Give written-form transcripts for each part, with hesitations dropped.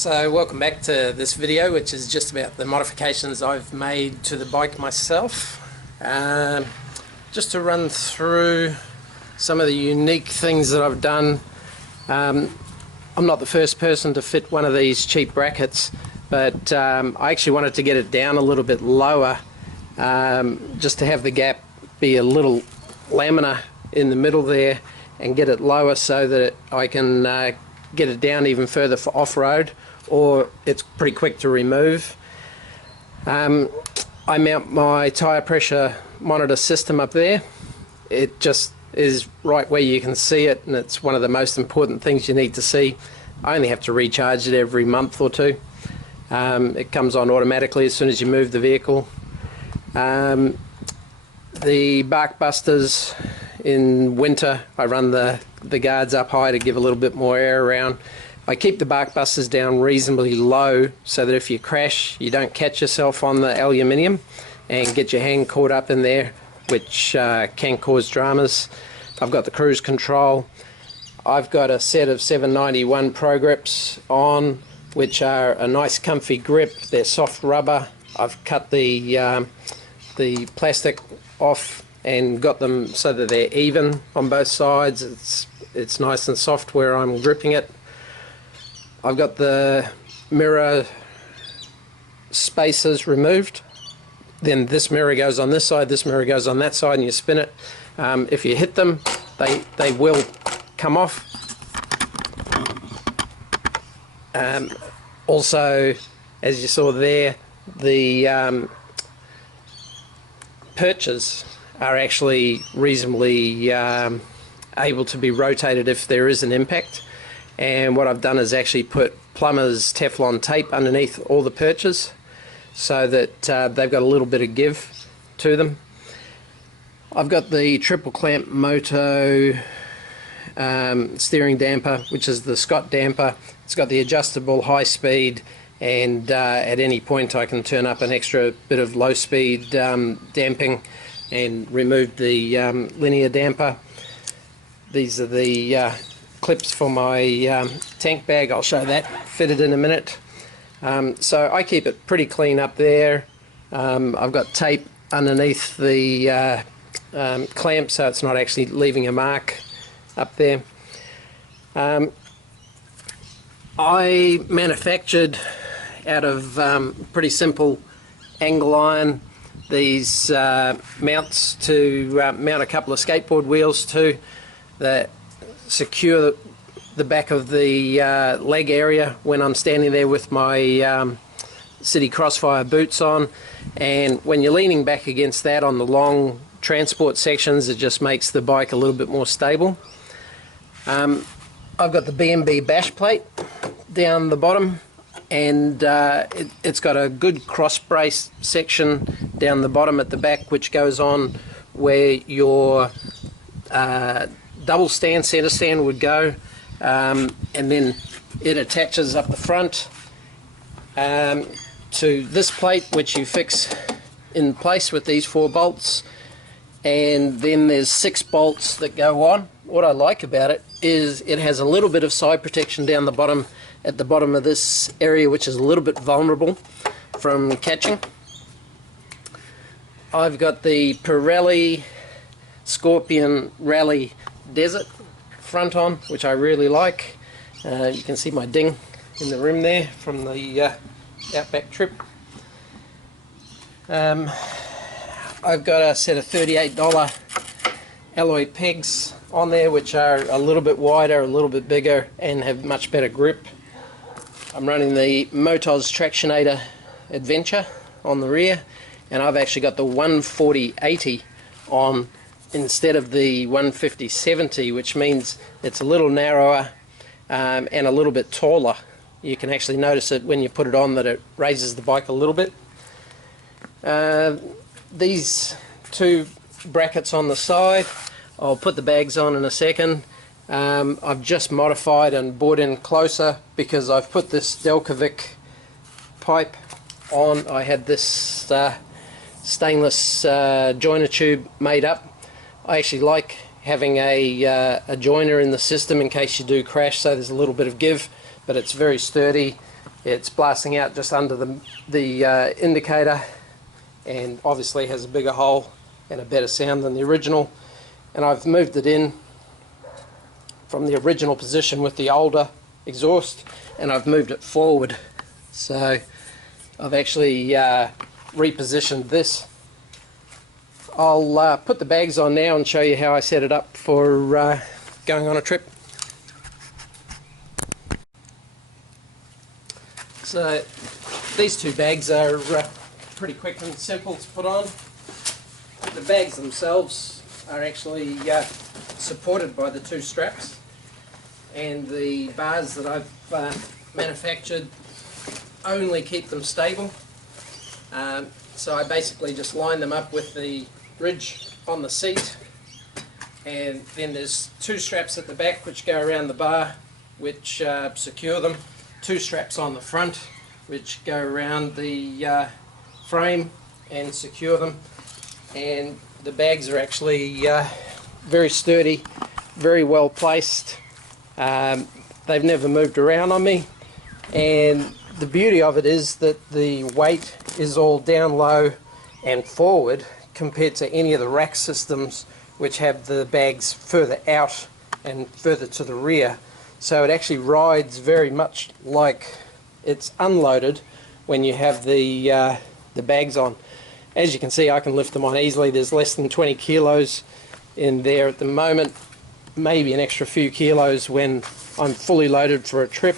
So welcome back to this video, which is just about the modifications I've made to the bike myself. Just to run through some of the unique things that I've done. I'm not the first person to fit one of these cheap brackets, but I actually wanted to get it down a little bit lower, just to have the gap be a little laminar in the middle there and get it lower so that I can get it down even further for off-road, or it's pretty quick to remove. I mount my tyre pressure monitor system up there. It just is right where you can see it, and it's one of the most important things you need to see. I only have to recharge it every month or two. It comes on automatically as soon as you move the vehicle. The bark busters, in winter I run the guards up high to give a little bit more air around. I keep the bark busters down reasonably low so that if you crash you don't catch yourself on the aluminium and get your hand caught up in there, which can cause dramas. I've got the cruise control. I've got a set of 791 Pro grips on, which are a nice comfy grip. They're soft rubber. I've cut the plastic off and got them so that they're even on both sides. It's nice and soft where I'm gripping it. I've got the mirror spacers removed. Then this mirror goes on this side, this mirror goes on that side, and you spin it. If you hit them, they will come off. Also, as you saw there, the perches are actually reasonably able to be rotated if there is an impact. And what I've done is actually put plumber's Teflon tape underneath all the perches so that they've got a little bit of give to them. I've got the triple clamp Moto steering damper, which is the Scott damper. It's got the adjustable high speed, and at any point I can turn up an extra bit of low speed damping and remove the linear damper. These are the clips for my tank bag. I'll show that fitted in a minute. So I keep it pretty clean up there. I've got tape underneath the clamp so it's not actually leaving a mark up there. I manufactured out of pretty simple angle iron these mounts to mount a couple of skateboard wheels to, that secure the back of the leg area when I'm standing there with my City Crossfire boots on. And when you're leaning back against that on the long transport sections, it just makes the bike a little bit more stable. I've got the Bmv Bash Plate down the bottom, and it's got a good cross brace section down the bottom at the back, which goes on where your double stand, center stand would go, and then it attaches up the front to this plate, which you fix in place with these 4 bolts, and then there's 6 bolts that go on. What I like about it is it has a little bit of side protection down the bottom, at the bottom of this area, which is a little bit vulnerable from catching. I've got the Pirelli Scorpion Rally Desert front on, which I really like. You can see my ding in the rim there from the Outback trip. I've got a set of $38 alloy pegs on there, which are a little bit wider, a little bit bigger, and have much better grip. I'm running the Moto's Tractionator Adventure on the rear, and I've actually got the 140/80 on instead of the 150/70, which means it's a little narrower and a little bit taller. You can actually notice it when you put it on, that it raises the bike a little bit. These 2 brackets on the side, I'll put the bags on in a second. I've just modified and brought in closer because I've put this Delcovic pipe on. I had this stainless joiner tube made up. I actually like having a joiner in the system in case you do crash, so there's a little bit of give, but it's very sturdy. It's blasting out just under the indicator, and obviously has a bigger hole and a better sound than the original. And I've moved it in from the original position with the older exhaust, and I've moved it forward. So I've actually repositioned this. I'll put the bags on now and show you how I set it up for going on a trip. So these two bags are pretty quick and simple to put on. The bags themselves are actually supported by the two straps, and the bars that I've manufactured only keep them stable. So I basically just line them up with the ridge on the seat, and then there's two straps at the back which go around the bar which secure them, two straps on the front which go around the frame and secure them, and the bags are actually very sturdy, very well placed. They've never moved around on me, and the beauty of it is that the weight is all down low and forward compared to any of the rack systems which have the bags further out and further to the rear. So it actually rides very much like it's unloaded when you have the bags on. As you can see, I can lift them on easily. There's less than 20 kilos in there at the moment, maybe an extra few kilos when I'm fully loaded for a trip.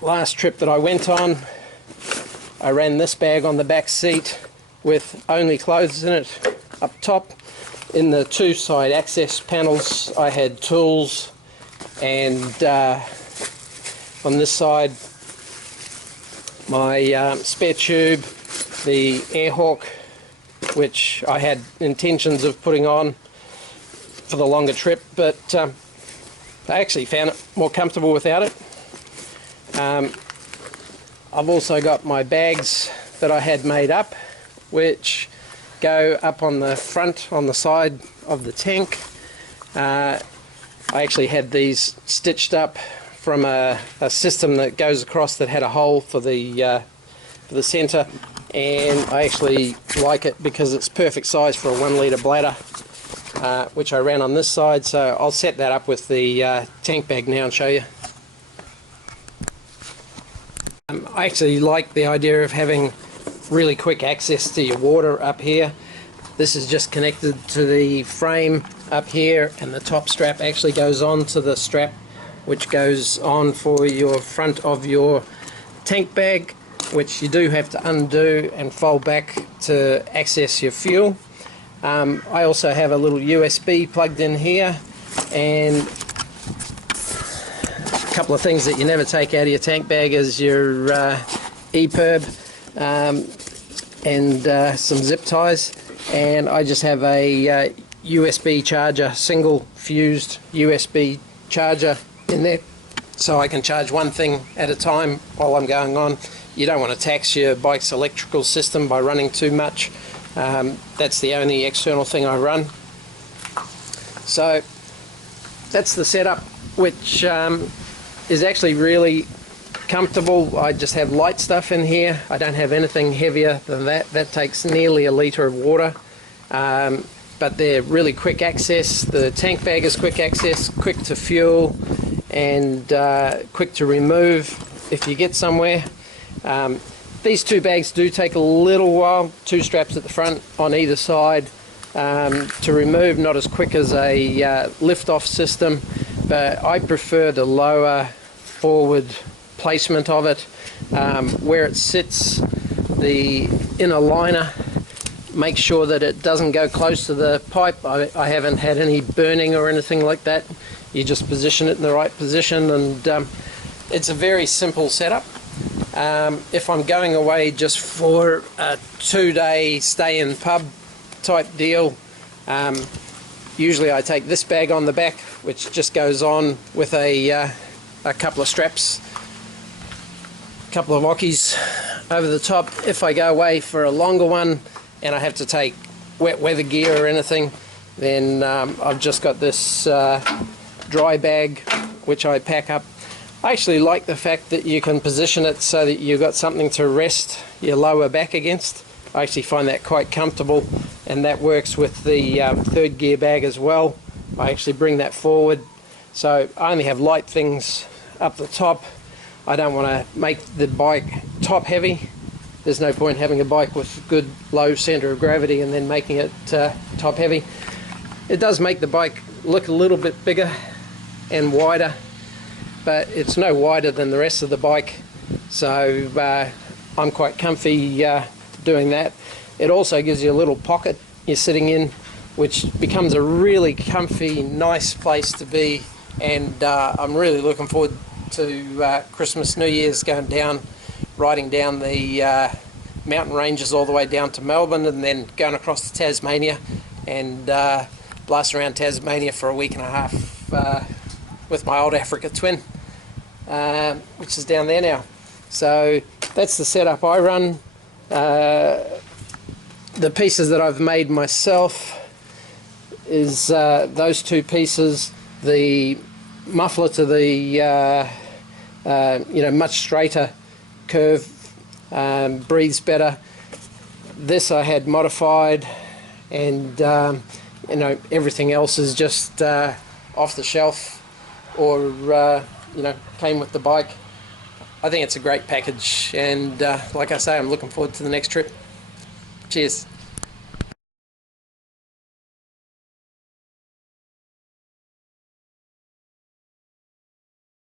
Last trip that I went on, I ran this bag on the back seat with only clothes in it up top. In the two side access panels I had tools, and on this side my spare tube, the Airhawk, which I had intentions of putting on for the longer trip, but I actually found it more comfortable without it. I've also got my bags that I had made up, which go up on the front, on the side of the tank. I actually had these stitched up from a system that goes across that had a hole for the center, and I actually like it because it's perfect size for a 1 litre bladder, which I ran on this side. So I'll set that up with the tank bag now and show you. I actually like the idea of having really quick access to your water up here. This is just connected to the frame up here, and the top strap actually goes on to the strap which goes on for your front of your tank bag, which you do have to undo and fold back to access your fuel. I also have a little USB plugged in here, and a couple of things that you never take out of your tank bag is your EPIRB and some zip ties, and I just have a USB charger, single fused USB charger in there, so I can charge one thing at a time while I'm going on. You don't want to tax your bike's electrical system by running too much. That's the only external thing I run. So that's the setup, which is actually really comfortable. I just have light stuff in here. I don't have anything heavier than that. That takes nearly a litre of water. But they're really quick access. The tank bag is quick access, quick to fuel, and quick to remove if you get somewhere. These two bags do take a little while, two straps at the front on either side to remove, not as quick as a lift-off system, but I prefer the lower forward placement of it. Where it sits, the inner liner, make sure that it doesn't go close to the pipe. I haven't had any burning or anything like that. You just position it in the right position, and it's a very simple setup. If I'm going away just for a 2-day stay in pub type deal, usually I take this bag on the back, which just goes on with a couple of straps, a couple of ockies over the top. If I go away for a longer one and I have to take wet weather gear or anything, then I've just got this dry bag which I pack up. I actually like the fact that you can position it so that you've got something to rest your lower back against. I actually find that quite comfortable, and that works with the third gear bag as well. I actually bring that forward, so I only have light things up the top. I don't want to make the bike top heavy. There's no point having a bike with good low center of gravity and then making it top heavy. It does make the bike look a little bit bigger and wider, but it's no wider than the rest of the bike, so I'm quite comfy doing that. It also gives you a little pocket you're sitting in, which becomes a really comfy, nice place to be, and I'm really looking forward to Christmas, New Year's, going down, riding down the mountain ranges all the way down to Melbourne, and then going across to Tasmania and blast around Tasmania for a week and a half with my old Africa twin, which is down there now. So that's the setup I run. The pieces that I've made myself is those two pieces, the muffler to the much straighter curve, breathes better. This I had modified, and everything else is just off the shelf, or came with the bike. I think it's a great package, and like I say, I'm looking forward to the next trip. Cheers.